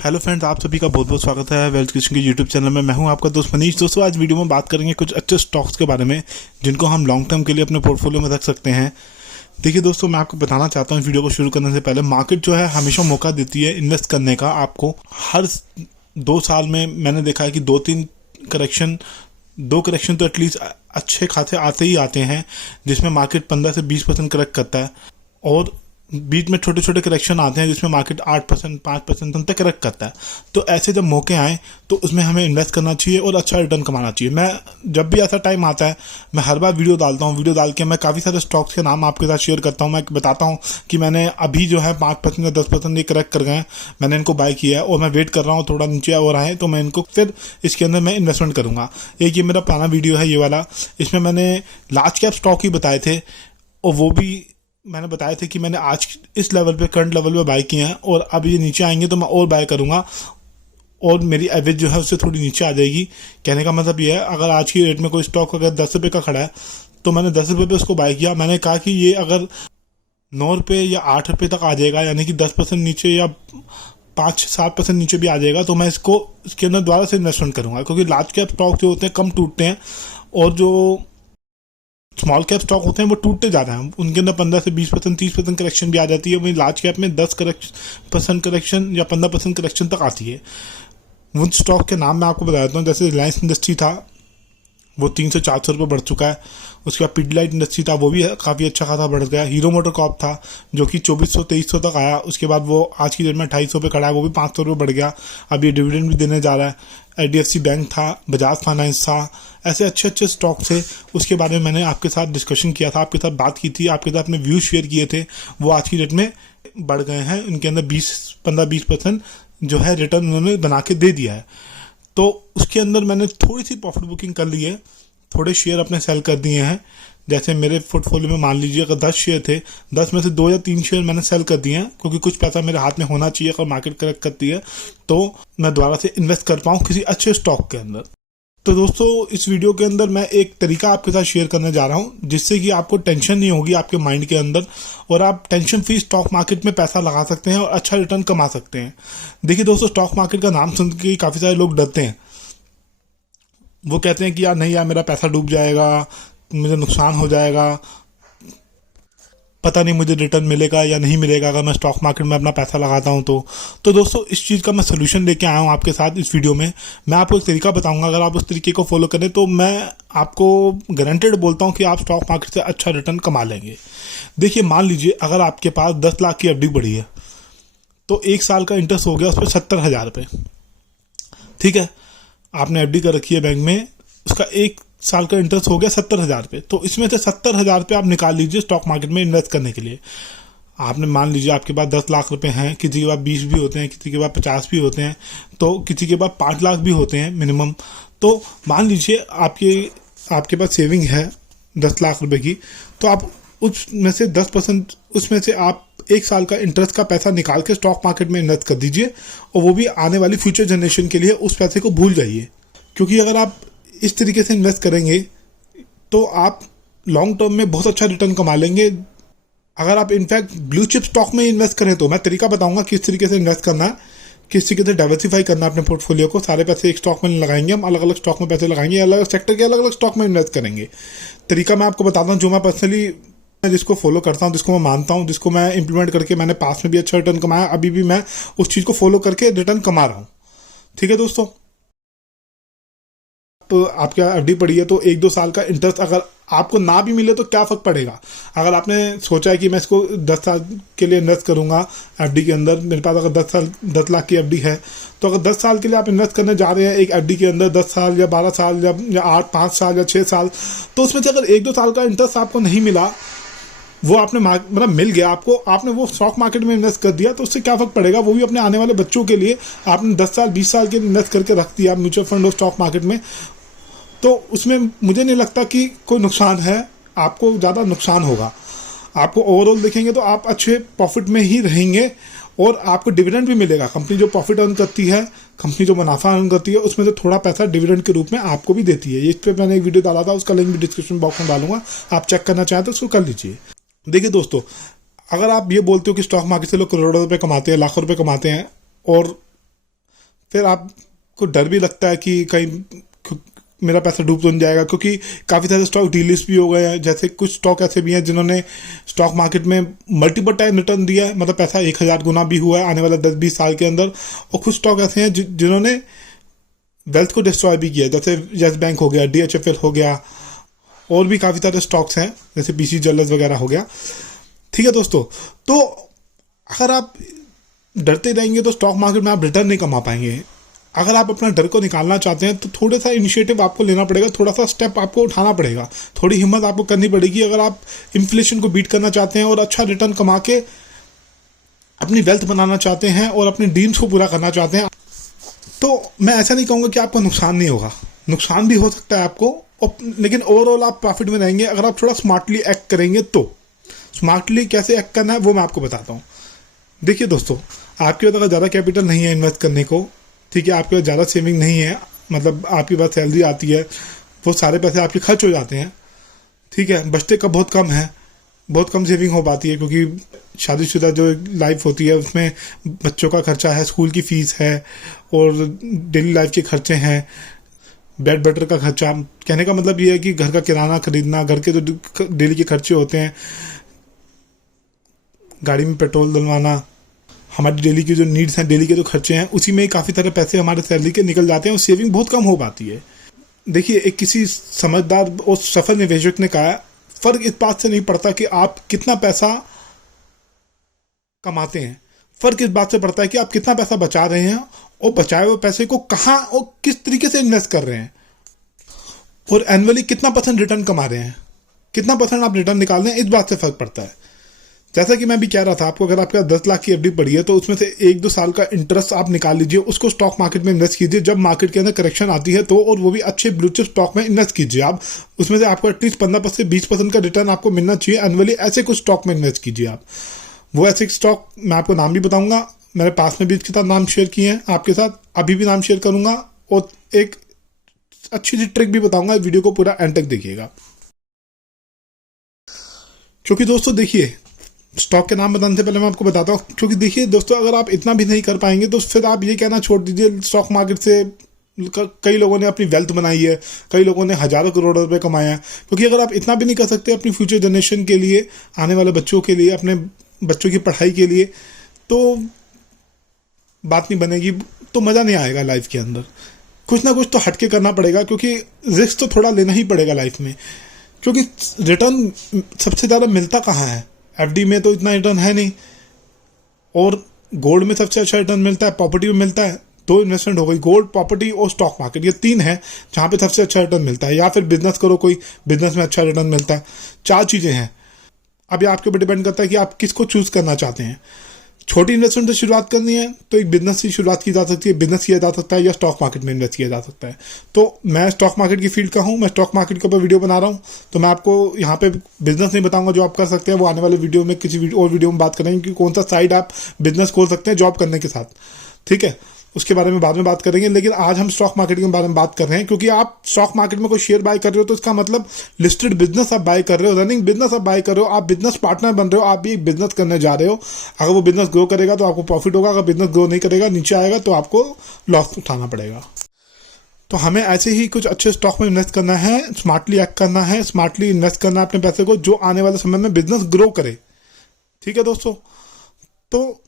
Hello friends, आप सभी का बहुत बहुत स्वागत है वेल्थ क्रिएशन के यूट्यूब चैनल में। मैं हूं आपका दोस्त मनीष। दोस्तों, आज वीडियो में बात करेंगे कुछ अच्छे स्टॉक्स के बारे में जिनको हम लॉन्ग टर्म के लिए अपने पोर्टफोलियो में रख सकते हैं। देखिए दोस्तों, मैं आपको बताना चाहता हूं वीडियो को शुरू करने से पहले, मार्केट जो है हमेशा मौका देती है इन्वेस्ट करने का। आपको हर 2 साल में मैंने देखा है कि दो करेक्शन तो एटलीस्ट अच्छे खासे आते ही आते हैं, जिसमें मार्केट 15 से 20% करेक्ट करता है और बीच में छोटे छोटे करेक्शन आते हैं जिसमें मार्केट 8% 5% तक करेक्ट करता है। तो ऐसे जब मौके आए तो उसमें हमें इन्वेस्ट करना चाहिए और अच्छा रिटर्न कमाना चाहिए। मैं जब भी ऐसा टाइम आता है, मैं हर बार वीडियो डालता हूँ। वीडियो डाल के मैं काफ़ी सारे स्टॉक्स के नाम आपके साथ शेयर करता हूँ। मैं बताता हूँ कि मैंने अभी जो है 5% या 10% ये करेक्ट कर गए हैं, मैंने इनको बाय किया है और मैं वेट कर रहा हूँ थोड़ा नीचे और आए तो मैं इनको फिर इसके अंदर मैं इन्वेस्टमेंट करूँगा। एक ये मेरा पुराना वीडियो है ये वाला, इसमें मैंने लार्ज कैप स्टॉक ही बताए थे और वो भी मैंने बताया था कि मैंने आज इस लेवल पे करंट लेवल पे बाय किए हैं और अब ये नीचे आएंगे तो मैं और बाय करूंगा और मेरी एवरेज जो है उससे थोड़ी नीचे आ जाएगी। कहने का मतलब ये है, अगर आज की रेट में कोई स्टॉक अगर 10 रुपये का खड़ा है तो मैंने 10 रुपये पे उसको बाय किया। मैंने कहा कि ये अगर 9 रुपये या 8 रुपये तक आ जाएगा, यानी कि 10% नीचे या 5-7% नीचे भी आ जाएगा, तो मैं इसके अंदर दोबारा से इन्वेस्टमेंट करूंगा। क्योंकि लार्ज कैप स्टॉक जो होते हैं कम टूटते हैं और जो स्मॉल कैप स्टॉक होते हैं वो टूटते ज़्यादा हैं। उनके अंदर 15 से 20% 30% करेक्शन भी आ जाती है। वहीं लार्ज कैप में 10% करेक्शन या 15% करेक्शन तक आती है। उन स्टॉक के नाम मैं आपको बता देता हूँ। जैसे रिलायंस इंडस्ट्री था, वो 300 से 400 रुपये बढ़ चुका है। उसके बाद पिडलाइट इंडस्ट्री था, वो भी काफ़ी अच्छा खासा बढ़ गया। हीरो मोटर कॉर्प था जो कि 2400-2300 तक आया। उसके बाद वो आज की डेट में 2800 पे खड़ा है, वो भी 500 रुपये बढ़ गया। अब ये डिविडेंड भी देने जा रहा है। HDFC बैंक था, बजाज फाइनेंस था, ऐसे अच्छे अच्छे स्टॉक थे। उसके बारे में मैंने आपके साथ डिस्कशन किया था, आपके साथ बात की थी, आपके साथ अपने व्यूज शेयर किए थे। वो आज की डेट में बढ़ गए हैं। उनके अंदर 15-20% जो है रिटर्न उन्होंने बना के दे दिया है। तो उसके अंदर मैंने थोड़ी सी प्रॉफिट बुकिंग कर ली है, थोड़े शेयर अपने सेल कर दिए हैं। जैसे मेरे पोर्टफोलियो में मान लीजिए अगर 10 शेयर थे, 10 में से 2 या 3 शेयर मैंने सेल कर दिए हैं, क्योंकि कुछ पैसा मेरे हाथ में होना चाहिए। अगर मार्केट करेक्ट करती है तो मैं दोबारा से इन्वेस्ट कर पाऊँ किसी अच्छे स्टॉक के अंदर। तो दोस्तों, इस वीडियो के अंदर मैं एक तरीका आपके साथ शेयर करने जा रहा हूँ जिससे कि आपको टेंशन नहीं होगी आपके माइंड के अंदर और आप टेंशन फ्री स्टॉक मार्केट में पैसा लगा सकते हैं और अच्छा रिटर्न कमा सकते हैं। देखिए दोस्तों, स्टॉक मार्केट का नाम सुन के काफ़ी सारे लोग डरते हैं। वो कहते हैं कि यार नहीं यार, मेरा पैसा डूब जाएगा, मुझे नुकसान हो जाएगा, पता नहीं मुझे रिटर्न मिलेगा या नहीं मिलेगा अगर मैं स्टॉक मार्केट में अपना पैसा लगाता हूं तो दोस्तों, इस चीज़ का मैं सोल्यूशन लेके आया हूं आपके साथ इस वीडियो में। मैं आपको एक तरीका बताऊंगा, अगर आप उस तरीके को फॉलो करें तो मैं आपको गारंटेड बोलता हूं कि आप स्टॉक मार्केट से अच्छा रिटर्न कमा लेंगे। देखिए, मान लीजिए अगर आपके पास 10 लाख की एफडी पड़ी है तो 1 साल का इंटरेस्ट हो गया उस पर 70,000 रुपये। ठीक है, आपने एफडी कर रखी है बैंक में, उसका 1 साल का इंटरेस्ट हो गया 70,000 रुपये। तो इसमें से 70,000 रुपये आप निकाल लीजिए स्टॉक मार्केट में इन्वेस्ट करने के लिए। आपने मान लीजिए आपके पास 10 लाख रुपए हैं, किसी के पास 20 भी होते हैं, किसी के पास 50 भी होते हैं, तो किसी के पास 5 लाख भी होते हैं मिनिमम। तो मान लीजिए आपके पास सेविंग है 10 लाख रुपए की, तो आप उसमें से 10%, उसमें से आप 1 साल का इंटरेस्ट का पैसा निकाल के स्टॉक मार्केट में इन्वेस्ट कर दीजिए और वो भी आने वाली फ्यूचर जनरेशन के लिए। उस पैसे को भूल जाइए, क्योंकि अगर आप इस तरीके से इन्वेस्ट करेंगे तो आप लॉन्ग टर्म में बहुत अच्छा रिटर्न कमा लेंगे। अगर आप इनफैक्ट ब्लू चिप स्टॉक में इन्वेस्ट करें तो मैं तरीका बताऊंगा किस तरीके से इन्वेस्ट करना है, किस तरीके से डाइवर्सिफाई करना है अपने पोर्टफोलियो को। सारे पैसे एक स्टॉक में लगाएंगे, हम अलग अलग स्टॉक में पैसे लगाएंगे, अलग अलग सेक्टर के अलग अलग स्टॉक में इन्वेस्ट करेंगे। तरीका मैं आपको बताता हूँ जो मैं पर्सनली जिसको फॉलो करता हूँ, जिसको मैं मानता हूँ, जिसको मैं इंप्लीमेंट करके मैंने पास में भी अच्छा रिटर्न कमाया, अभी भी मैं उस चीज़ को फॉलो करके रिटर्न कमा रहा हूँ। ठीक है दोस्तों, तो आपका एफडी पड़ी है तो 1-2 साल का इंटरेस्ट अगर आपको ना भी मिले तो क्या फ़र्क पड़ेगा। अगर आपने सोचा है कि मैं इसको 10 साल के लिए इन्वेस्ट करूंगा एफडी के अंदर, मेरे पास अगर 10 लाख की एफडी है, तो अगर 10 साल के लिए आप इन्वेस्ट करने जा रहे हैं एक एफडी के अंदर, 10 साल या 12 साल या 5 साल या 6 साल, तो उसमें से अगर 1-2 साल का इंटरेस्ट आपको नहीं मिला, वो आपने मतलब मिल गया आपको, आपने वो स्टॉक मार्केट में इन्वेस्ट कर दिया, तो उससे क्या फ़र्क पड़ेगा। वो भी अपने आने वाले बच्चों के लिए आपने 10 साल 20 साल के इन्वेस्ट करके रख दिया म्यूचुअल फंड और स्टॉक मार्केट में, तो उसमें मुझे नहीं लगता कि कोई नुकसान है, आपको ज़्यादा नुकसान होगा। आपको ओवरऑल देखेंगे तो आप अच्छे प्रॉफिट में ही रहेंगे और आपको डिविडेंड भी मिलेगा। कंपनी जो प्रॉफिट अर्न करती है, कंपनी जो मुनाफा अर्न करती है, उसमें से थोड़ा पैसा डिविडेंड के रूप में आपको भी देती है। इस पर मैंने एक वीडियो डाला था, उसका लिंक भी डिस्क्रिप्शन बॉक्स में डालूंगा, आप चेक करना चाहें तो उसको कर लीजिए। देखिए दोस्तों, अगर आप ये बोलते हो कि स्टॉक मार्केट से लोग करोड़ों रुपये कमाते हैं, लाखों रुपये कमाते हैं और फिर आपको डर भी लगता है कि कहीं मेरा पैसा डूब तो नहीं जाएगा, क्योंकि काफ़ी सारे स्टॉक डीलिस्ट भी हो गए हैं। जैसे कुछ स्टॉक ऐसे भी हैं जिन्होंने स्टॉक मार्केट में मल्टीपल टाइम रिटर्न दिया है, मतलब पैसा 1000 गुना भी हुआ है आने वाले 10-20 साल के अंदर। और कुछ स्टॉक ऐसे हैं जिन्होंने वेल्थ को डिस्ट्रॉय भी किया, जैसे येस बैंक हो गया, DHFL हो गया, और भी काफ़ी सारे स्टॉक्स हैं जैसे PC ज्वेलर्स वगैरह हो गया। ठीक है दोस्तों, तो अगर आप डरते रहेंगे तो स्टॉक मार्केट में आप रिटर्न नहीं कमा पाएंगे। अगर आप अपना डर को निकालना चाहते हैं तो थोड़ा सा इनिशिएटिव आपको लेना पड़ेगा, थोड़ा सा स्टेप आपको उठाना पड़ेगा, थोड़ी हिम्मत आपको करनी पड़ेगी। अगर आप इन्फ्लेशन को बीट करना चाहते हैं और अच्छा रिटर्न कमा के अपनी वेल्थ बनाना चाहते हैं और अपने ड्रीम्स को पूरा करना चाहते हैं, तो मैं ऐसा नहीं कहूँगा कि आपको नुकसान नहीं होगा, नुकसान भी हो सकता है आपको, लेकिन ओवरऑल आप प्रॉफिट में रहेंगे अगर आप थोड़ा स्मार्टली एक्ट करेंगे। तो स्मार्टली कैसे एक्ट करना है वो मैं आपको बताता हूँ। देखिए दोस्तों, आपके पास अगर ज़्यादा कैपिटल नहीं है इन्वेस्ट करने को, ठीक है, आपके पास ज़्यादा सेविंग नहीं है, मतलब आपके पास सैलरी आती है, वो सारे पैसे आपके खर्च हो जाते हैं, ठीक है, बचते का बहुत कम है, बहुत कम सेविंग हो पाती है, क्योंकि शादीशुदा जो लाइफ होती है उसमें बच्चों का खर्चा है, स्कूल की फ़ीस है और डेली लाइफ के खर्चे हैं, बेड बटर का खर्चा। कहने का मतलब ये है कि घर का किराना खरीदना, घर के जो डेली के खर्चे होते हैं, गाड़ी में पेट्रोल डलवाना, हमारी डेली की जो नीड्स हैं, डेली के जो खर्चे हैं, उसी में काफ़ी सारे पैसे हमारे सैलरी के निकल जाते हैं और सेविंग बहुत कम हो पाती है। देखिए, एक किसी समझदार और सफल निवेशक ने कहा, फ़र्क इस बात से नहीं पड़ता कि आप कितना पैसा कमाते हैं, फ़र्क इस बात से पड़ता है कि आप कितना पैसा बचा रहे हैं और बचाए हुए पैसे को कहाँ और किस तरीके से इन्वेस्ट कर रहे हैं, और एनुअली कितना % रिटर्न कमा रहे हैं, कितना % आप रिटर्न निकाल रहे हैं, इस बात से फ़र्क पड़ता है। जैसा कि मैं भी कह रहा था आपको, अगर आपका 10 लाख की एफडी पड़ी है तो उसमें से 1-2 साल का इंटरेस्ट आप निकाल लीजिए, उसको स्टॉक मार्केट में इन्वेस्ट कीजिए। जब मार्केट के अंदर करेक्शन आती है तो, और वो भी अच्छे ब्लू चिप स्टॉक में इन्वेस्ट कीजिए आप, उसमें से आपको एटलीस्ट 15% से 20% का रिटर्न आपको मिलना चाहिए एनुअली। ऐसे कुछ स्टॉक में इन्वेस्ट कीजिए आप। वो ऐसे स्टॉक मैं आपको नाम भी बताऊंगा, मेरे पास में भी इसके साथ नाम शेयर किए हैं आपके साथ, अभी भी नाम शेयर करूंगा, और एक अच्छी सी ट्रिक भी बताऊंगा। वीडियो को पूरा एंड तक देखिएगा, क्योंकि दोस्तों देखिए, स्टॉक के नाम बताने से पहले मैं आपको बताता हूँ, क्योंकि देखिए दोस्तों, अगर आप इतना भी नहीं कर पाएंगे तो फिर आप ये कहना छोड़ दीजिए स्टॉक मार्केट से कई लोगों ने अपनी वेल्थ बनाई है, कई लोगों ने हजारों करोड़ रुपए कमाया है। क्योंकि अगर आप इतना भी नहीं कर सकते अपनी फ्यूचर जनरेशन के लिए, आने वाले बच्चों के लिए, अपने बच्चों की पढ़ाई के लिए, तो बात नहीं बनेगी, तो मज़ा नहीं आएगा लाइफ के अंदर। कुछ ना कुछ तो हटके करना पड़ेगा, क्योंकि रिस्क तो थोड़ा लेना ही पड़ेगा लाइफ में, क्योंकि रिटर्न सबसे ज़्यादा मिलता कहाँ है, एफडी में तो इतना रिटर्न है नहीं, और गोल्ड में सबसे अच्छा रिटर्न मिलता है, प्रॉपर्टी में मिलता है। 2 इन्वेस्टमेंट हो गई, गोल्ड, प्रॉपर्टी और स्टॉक मार्केट, ये 3 है जहाँ पे सबसे अच्छा रिटर्न मिलता है। या फिर बिजनेस करो, कोई बिजनेस में अच्छा रिटर्न मिलता है। 4 चीज़ें हैं। अब ये आपके ऊपर डिपेंड करता है कि आप किसको चूज़ करना चाहते हैं। छोटी इन्वेस्टमेंट से शुरुआत करनी है तो एक बिजनेस से शुरुआत की जा सकती है, बिजनेस किया जा सकता है, या स्टॉक मार्केट में इन्वेस्ट किया जा सकता है। तो मैं स्टॉक मार्केट की फील्ड का हूँ, मैं स्टॉक मार्केट के ऊपर वीडियो बना रहा हूँ, तो मैं आपको यहाँ पे बिजनेस नहीं बताऊंगा जो आप कर सकते हैं, वो आने वाले वीडियो में किसी और वीडियो में बात करेंगे कि कौन सा साइड आप बिजनेस खोल सकते हैं जॉब करने के साथ, ठीक है, उसके बारे में बाद में बात करेंगे। लेकिन आज हम स्टॉक मार्केट के बारे में बात कर रहे हैं, क्योंकि आप स्टॉक मार्केट में कोई शेयर बाय कर रहे हो तो इसका मतलब लिस्टेड बिजनेस आप बाय कर रहे हो, रनिंग बिजनेस आप बाय कर रहे हो, आप बिजनेस पार्टनर बन रहे हो, आप भी एक बिजनेस करने जा रहे हो। अगर वो बिजनेस ग्रो करेगा तो आपको प्रॉफिट होगा, अगर बिजनेस ग्रो नहीं करेगा, नीचे आएगा, तो आपको लॉस उठाना पड़ेगा। तो हमें ऐसे ही कुछ अच्छे स्टॉक में इन्वेस्ट करना है, स्मार्टली एक्ट करना है, स्मार्टली इन्वेस्ट करना है अपने पैसे को, जो आने वाले समय में बिजनेस ग्रो करे। ठीक है दोस्तों, तो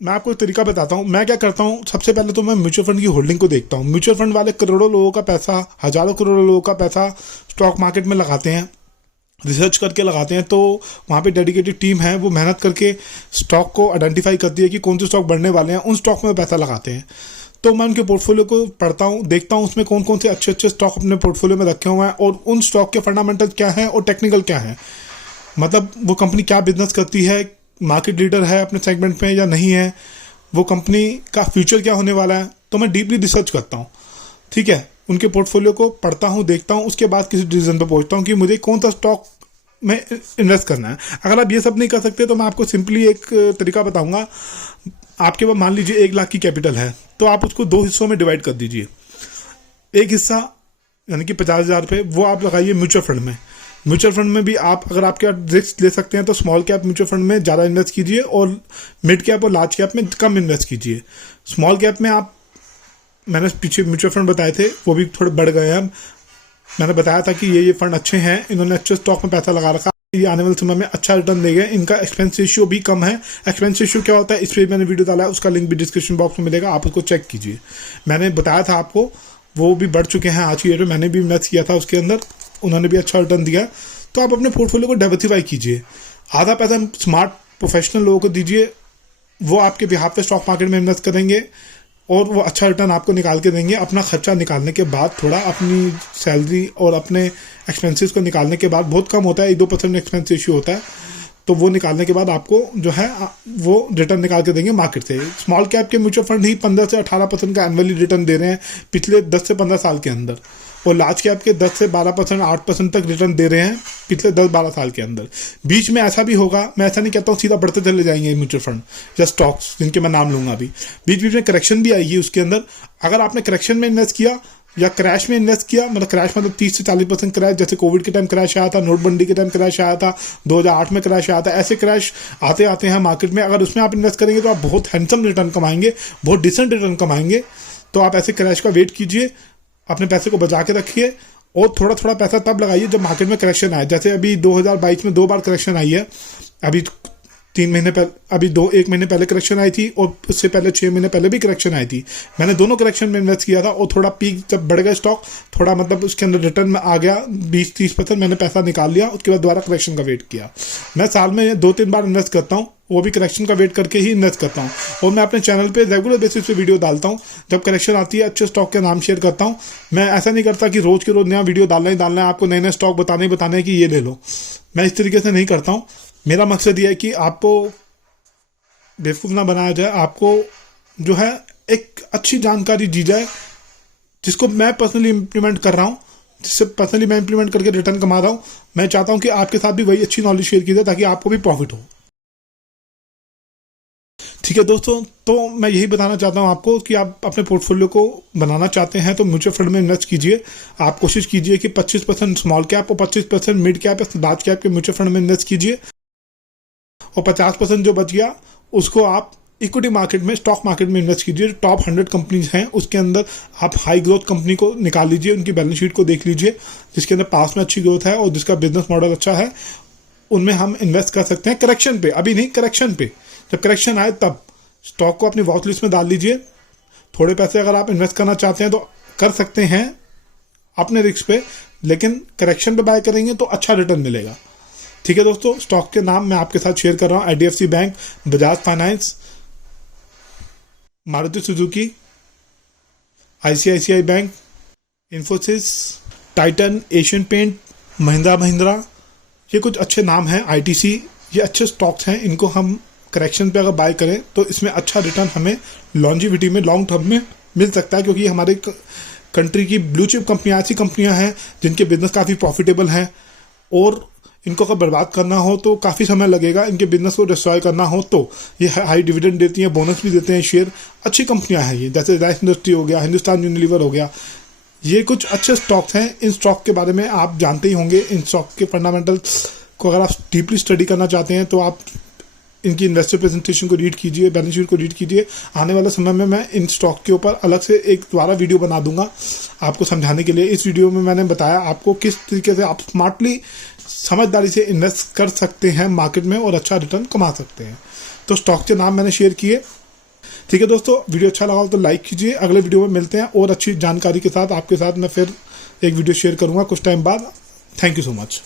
मैं आपको एक तरीका बताता हूँ। मैं क्या करता हूँ, सबसे पहले तो मैं म्यूचुअल फंड की होल्डिंग को देखता हूँ। म्यूचुअल फंड वाले करोड़ों लोगों का पैसा, हजारों करोड़ों लोगों का पैसा स्टॉक मार्केट में लगाते हैं, रिसर्च करके लगाते हैं। तो वहाँ पे डेडिकेटेड टीम है, वो मेहनत करके स्टॉक को आइडेंटिफाई करती है कि कौन से स्टॉक बढ़ने वाले हैं, उन स्टॉक में पैसा लगाते हैं। तो मैं उनके पोर्टफोलियो को पढ़ता हूँ, देखता हूँ उसमें कौन कौन से अच्छे अच्छे स्टॉक अपने पोर्टफोलियो में रखे हुए हैं, और उन स्टॉक के फंडामेंटल क्या हैं और टेक्निकल क्या है, मतलब वो कंपनी क्या बिजनेस करती है, मार्केट लीडर है अपने सेगमेंट में या नहीं है, वो कंपनी का फ्यूचर क्या होने वाला है। तो मैं डीपली रिसर्च करता हूँ, ठीक है, उनके पोर्टफोलियो को पढ़ता हूँ, देखता हूँ, उसके बाद किसी डिसीजन पे पहुँचता हूँ कि मुझे कौन सा स्टॉक में इन्वेस्ट करना है। अगर आप ये सब नहीं कर सकते तो मैं आपको सिंपली एक तरीका बताऊँगा। आपके पास मान लीजिए 1 लाख की कैपिटल है, तो आप उसको 2 हिस्सों में डिवाइड कर दीजिए। एक हिस्सा यानी कि 50,000 रुपये, वो आप लगाइए म्यूचुअल फंड में। म्यूचुअल फंड में भी आप, अगर आपके रिस्क ले सकते हैं तो स्मॉल कैप म्यूचुअल फंड में ज़्यादा इन्वेस्ट कीजिए, और मिड कैप और लार्ज कैप में कम इन्वेस्ट कीजिए। स्मॉल कैप में आप मैंने पीछे म्यूचुअल फंड बताए थे वो भी थोड़े बढ़ गए हैं। मैंने बताया था कि ये फंड अच्छे हैं, इन्होंने अच्छे स्टॉक में पैसा लगा रखा, ये आने वाले समय में अच्छा रिटर्न देंगे। इनका एक्सपेंस रेशियो भी कम है। एक्सपेंस रेशियो क्या होता है इस पर मैंने वीडियो डाला है, उसका लिंक भी डिस्क्रिप्शन बॉक्स में मिलेगा, आप उसको चेक कीजिए। मैंने बताया था आपको, वो भी बढ़ चुके हैं आज की डेट में, मैंने भी इन्वेस्ट किया था उसके अंदर, उन्होंने भी अच्छा रिटर्न दिया। तो आप अपने पोर्टफोलियो को डाइवर्सिफाई कीजिए, आधा पैसा स्मार्ट प्रोफेशनल लोगों को दीजिए, वो आपके बिहाफ पे स्टॉक मार्केट में इन्वेस्ट करेंगे और वो अच्छा रिटर्न आपको निकाल के देंगे। अपना खर्चा निकालने के बाद, थोड़ा अपनी सैलरी और अपने एक्सपेंसेस को निकालने के बाद, बहुत कम होता है, 1-2% एक्सपेंस रेशियो होता है, तो वो निकालने के बाद आपको जो है वो रिटर्न निकाल के देंगे मार्केट से। स्मॉल कैप के म्यूचुअल फंड ही 15 से 18% का एनुअली रिटर्न दे रहे हैं पिछले 10 से 15 साल के अंदर, और लार्ज कैप के 10 से 12%, 8% तक रिटर्न दे रहे हैं पिछले 10-12 साल के अंदर। बीच में ऐसा भी होगा, मैं ऐसा नहीं कहता हूँ सीधा बढ़ते चले जाएंगे म्यूचुअल फंड या स्टॉक्स जिनके मैं नाम लूंगा अभी, बीच बीच में करेक्शन भी आएगी उसके अंदर। अगर आपने करेक्शन में इन्वेस्ट किया या क्रैश में इन्वेस्ट किया, मतलब क्रैश मतलब 30 से 40% क्रैश, जैसे कोविड के टाइम क्रैश आया था, नोटबंदी के टाइम क्रैश आया था, 2008 में क्रैश आया था, ऐसे क्रैश आते आते हैं मार्केट में। अगर उसमें आप इन्वेस्ट करेंगे तो आप बहुत हैंडसम रिटर्न कमाएंगे, बहुत डिसेंट रिटर्न कमाएंगे। तो आप ऐसे क्रैश का वेट कीजिए, अपने पैसे को बचा के रखिए और थोड़ा थोड़ा पैसा तब लगाइए जब मार्केट में करेक्शन आए। जैसे अभी 2022 में 2 बार करेक्शन आई है, अभी 3 महीने पहले, अभी 1 महीने पहले करेक्शन आई थी और उससे पहले 6 महीने पहले भी करेक्शन आई थी। मैंने दोनों करेक्शन में इन्वेस्ट किया था और थोड़ा पीक जब बढ़ गया स्टॉक, थोड़ा मतलब उसके अंदर रिटर्न में आ गया 20-30%, मैंने पैसा निकाल लिया, उसके बाद दोबारा करेक्शन का वेट किया। मैं साल में 2-3 बार इन्वेस्ट करता हूँ, वो भी करेक्शन का वेट करके ही इन्वेस्ट करता हूँ। और मैं अपने चैनल पे रेगुलर बेसिस पे वीडियो डालता हूँ, जब करेक्शन आती है अच्छे स्टॉक के नाम शेयर करता हूँ। मैं ऐसा नहीं करता कि रोज के रोज नया वीडियो डालना ही डालना है, आपको नए नए स्टॉक बताने हैं कि ये ले लो, मैं इस तरीके से नहीं करता हूँ। मेरा मकसद ये है कि आपको बेवकूफ़ ना बनाया जाए, आपको जो है एक अच्छी जानकारी दी जाए जिसको मैं पर्सनली इम्प्लीमेंट कर रहा हूँ, जिससे पर्सनली मैं इम्प्लीमेंट करके रिटर्न कमा रहा हूँ। मैं चाहता हूँ कि आपके साथ भी वही अच्छी नॉलेज शेयर की जाए ताकि आपको भी प्रॉफिट हो। ठीक है दोस्तों, तो मैं यही बताना चाहता हूँ आपको कि आप अपने पोर्टफोलियो को बनाना चाहते हैं तो म्यूचुअल फंड में इन्वेस्ट कीजिए। आप कोशिश कीजिए कि 25% स्मॉल कैप और 25% मिड कैप या लार्ज कैप के म्यूचुअल फंड में इन्वेस्ट कीजिए, और 50% जो बच गया उसको आप इक्विटी मार्केट में, स्टॉक मार्केट में इन्वेस्ट कीजिए। टॉप 100 कंपनीज हैं उसके अंदर आप हाई ग्रोथ कंपनी को निकाल लीजिए, उनकी बैलेंस शीट को देख लीजिए, जिसके अंदर पास में अच्छी ग्रोथ है और जिसका बिजनेस मॉडल अच्छा है, उनमें हम इन्वेस्ट कर सकते हैं। करेक्शन पे, अभी नहीं, करेक्शन पे, जब करेक्शन आए तब स्टॉक को अपनी वॉच लिस्ट में डाल लीजिए। थोड़े पैसे अगर आप इन्वेस्ट करना चाहते हैं तो कर सकते हैं अपने रिस्क पे, लेकिन करेक्शन पे बाय करेंगे तो अच्छा रिटर्न मिलेगा। ठीक है दोस्तों, स्टॉक के नाम मैं आपके साथ शेयर कर रहा हूँ, IDFC bank, Bajaj finance, Maruti Suzuki, ICICI bank, Infosys, Titan, Asian paint, Mahindra, ये कुछ अच्छे नाम हैं। ITC, ये अच्छे स्टॉक्स हैं, इनको हम करेक्शन पे अगर बाय करें तो इसमें अच्छा रिटर्न हमें लॉन्जिविटी में, लॉन्ग टर्म में मिल सकता है, क्योंकि हमारे कंट्री की ब्लू चिप कंपनियाँ ऐसी कंपनियाँ हैं जिनके बिजनेस काफ़ी प्रॉफिटेबल हैं, और इनको अगर बर्बाद करना हो तो काफ़ी समय लगेगा। इनके बिजनेस को डिस्ट्रॉय करना हो तो ये हाई डिविडेंड देती हैं, बोनस भी देते हैं, शेयर, अच्छी कंपनियां हैं ये, जैसे राइस इंडस्ट्री हो गया, हिंदुस्तान यूनिलीवर हो गया, ये कुछ अच्छे स्टॉक्स हैं। इन स्टॉक के बारे में आप जानते ही होंगे, इन स्टॉक के फंडामेंटल्स को अगर आप डीपली स्टडी करना चाहते हैं तो आप इनकी इन्वेस्टर प्रेजेंटेशन को रीड कीजिए, बैलेंस शीट को रीड कीजिए। आने वाले समय में मैं इन स्टॉक के ऊपर अलग से एक दोबारा वीडियो बना दूंगा आपको समझाने के लिए। इस वीडियो में मैंने बताया आपको किस तरीके से आप स्मार्टली, समझदारी से इन्वेस्ट कर सकते हैं मार्केट में और अच्छा रिटर्न कमा सकते हैं। तो स्टॉक के नाम मैंने शेयर किए। ठीक है दोस्तों, वीडियो अच्छा लगा तो लाइक कीजिए। अगले वीडियो में मिलते हैं और अच्छी जानकारी के साथ आपके साथ मैं फिर एक वीडियो शेयर करूंगा कुछ टाइम बाद। Thank you so much.